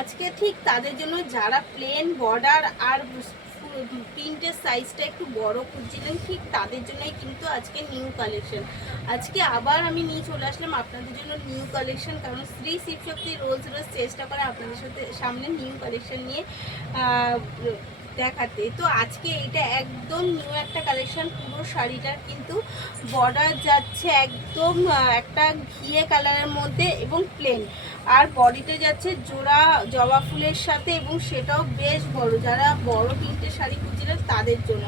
আজকে ঠিক তাদের জন্য যারা প্লেন বর্ডার আর প্রিন্টের সাইজটা একটু বড় খুঁজছিলেন, ঠিক তাদের জন্যই কিন্তু আজকে নিউ কালেকশন। আজকে আবার আমি নিয়ে চলে আসলাম আপনাদের জন্য নিউ কালেকশন, কারণ শ্রী শিবশক্তি রোজ রোজ চেষ্টা করে আপনাদের সাথে সামনে নিউ কালেকশন নিয়ে দেখাতে। তো আজকে এটা একদম নিউ একটা কালেকশন। পুরো শাড়িটার কিন্তু বর্ডার যাচ্ছে একদম একটা ঘিয়ে কালারের মধ্যে এবং প্লেন, আর বডিতে যাচ্ছে জোড়া জবা ফুলের সাথে, এবং সেটাও বেশ বড়। যারা বড় প্রিন্টের শাড়ি খুঁজছিলেন তাদের জন্য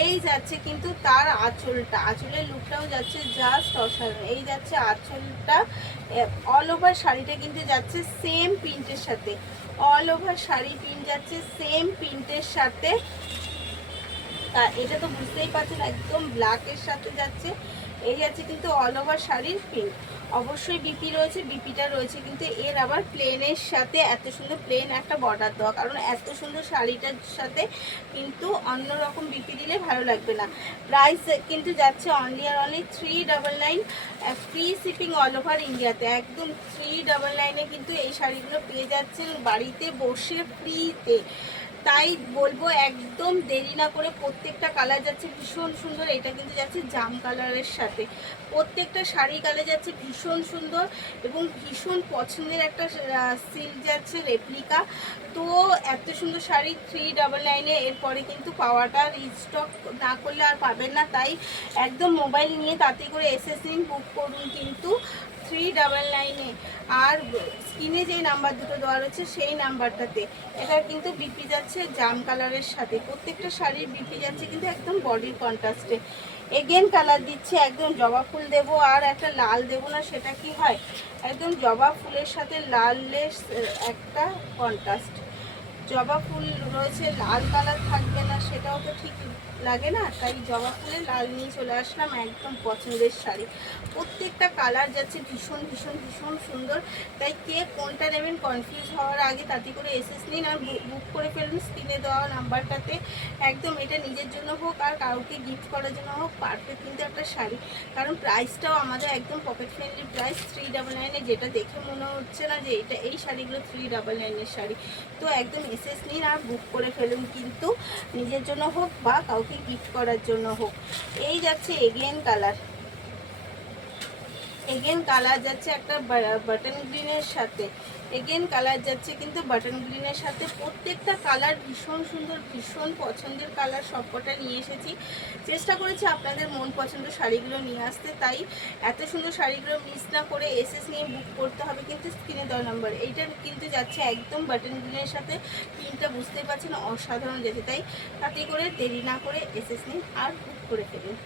এই যাচ্ছে কিন্তু তার আঁচলটা, আঁচলের লুকটাও যাচ্ছে জাস্ট অসাধারণ। এই যাচ্ছে আঁচলটা, অল ওভার শাড়িটা কিন্তু যাচ্ছে সেম প্রিন্টের সাথে, অল ওভার শাড়ি প্রিন্ট যাচ্ছে সেম প্রিন্টের সাথে। এটা তো বুঝতেই পারছেন একদম ব্ল্যাকের সাথে যাচ্ছে। এই যাচ্ছে কিন্তু অল ওভার শাড়ির প্রিন্ট। অবশ্যই বিপি রয়েছে, বিপিটা রয়েছে কিন্তু এর আবার প্লেনের সাথে এত সুন্দর প্লেন একটা বর্ডার দেওয়া, কারণ এত সুন্দর শাড়িটার সাথে কিন্তু অন্যরকম বিপি দিলে ভালো লাগবে না। প্রাইস কিন্তু যাচ্ছে অনলি আর only 399, free shipping all over ইন্ডিয়াতে। একদম 399-এ কিন্তু এই শাড়িগুলো পেয়ে যাচ্ছেন বাড়িতে বসে ফ্রিতে। তাই বলবো একদম দেরি না করে, প্রত্যেকটা কালার যাচ্ছে ভীষণ সুন্দর। এটা কিন্তু যাচ্ছে জাম কালারের সাথে, প্রত্যেকটা শাড়ি কালার যাচ্ছে ভীষণ সুন্দর এবং ভীষণ পছন্দের একটা সিল্ক যাচ্ছে রেপ্লিকা। তো এত সুন্দর শাড়ি 399-এ এরপরে কিন্তু পাওয়াটা রিস্টক না করলে আর পাবেন না। তাই একদম মোবাইল নিয়ে তাতে করে এসএসএন বুক করুন কিন্তু 399-এ। আর স্ক্রিনে যে নাম্বার দুটো দেওয়া রয়েছে সেই নাম্বারটাতে। এটা কিন্তু বিপি যাচ্ছে জাম কালারের সাথে, প্রত্যেকটা শাড়ির বিপি যাচ্ছে কিন্তু একদম বডির কন্ট্রাস্টে। এগেন কালার দিচ্ছে, একদম জবা ফুল দেবো আর একটা লাল দেবো না, সেটা কি হয়, একদম জবা ফুলের সাথে লালের একটা কন্ট্রাস্ট। জবা ফুল রয়েছে, লাল কালার থাকবে না সেটাও তো ঠিক লাগে না। তাই জবা ফুলের লাল নিয়ে চলে আসলাম, একদম পছন্দের শাড়ি। প্রত্যেকটা কালার যাচ্ছে ভীষণ ভীষণ ভীষণ সুন্দর। তাই কে কোনটা নেবেন কনফিউজ হওয়ার আগে তাতে করে এসএস নিন আর বুক করে ফেলুন স্ক্রিনে দেওয়া নাম্বারটাতে। একদম এটা নিজের জন্য হোক আর কাউকে গিফট করার জন্য হোক, পারফেক্ট কিন্তু একটা শাড়ি। কারণ প্রাইসটাও আমাদের একদম পকেট ফ্রেন্ডলি প্রাইস 399-এ, যেটা দেখে মনে হচ্ছে না যে এটা এই শাড়িগুলো 399-এর শাড়ি। তো একদম এসএস নিন আর বুক করে ফেলুন কিন্তু, নিজের জন্য হোক বা কাউকে গিফট করার জন্য হোক। এই যাচ্ছে এগেন কালার, এগেন কালার যাচ্ছে একটা বাটন গ্রিনের সাথে, এগেন কালার যাচ্ছে কিন্তু বাটন গ্রিনের সাথে। প্রত্যেকটা কালার ভীষণ সুন্দর, ভীষণ পছন্দের কালার, সবকটা নিয়ে এসেছি। চেষ্টা করেছি আপনাদের মন পছন্দের শাড়িগুলো নিয়ে আসতে, তাই এত সুন্দর শাড়িগুলো মিস না করে এসএস নিয়ে বুক করতে হবে কিন্তু স্ক্রিনে দেওয়া নাম্বার। এইটা কিন্তু যাচ্ছে একদম বাটন গ্রিনের সাথে, প্রিন্টটা বুঝতেই পারছেন অসাধারণ যাচ্ছে। তাই তাতে করে দেরি না করে এসএস নিন আর বুক করে ফেলুন।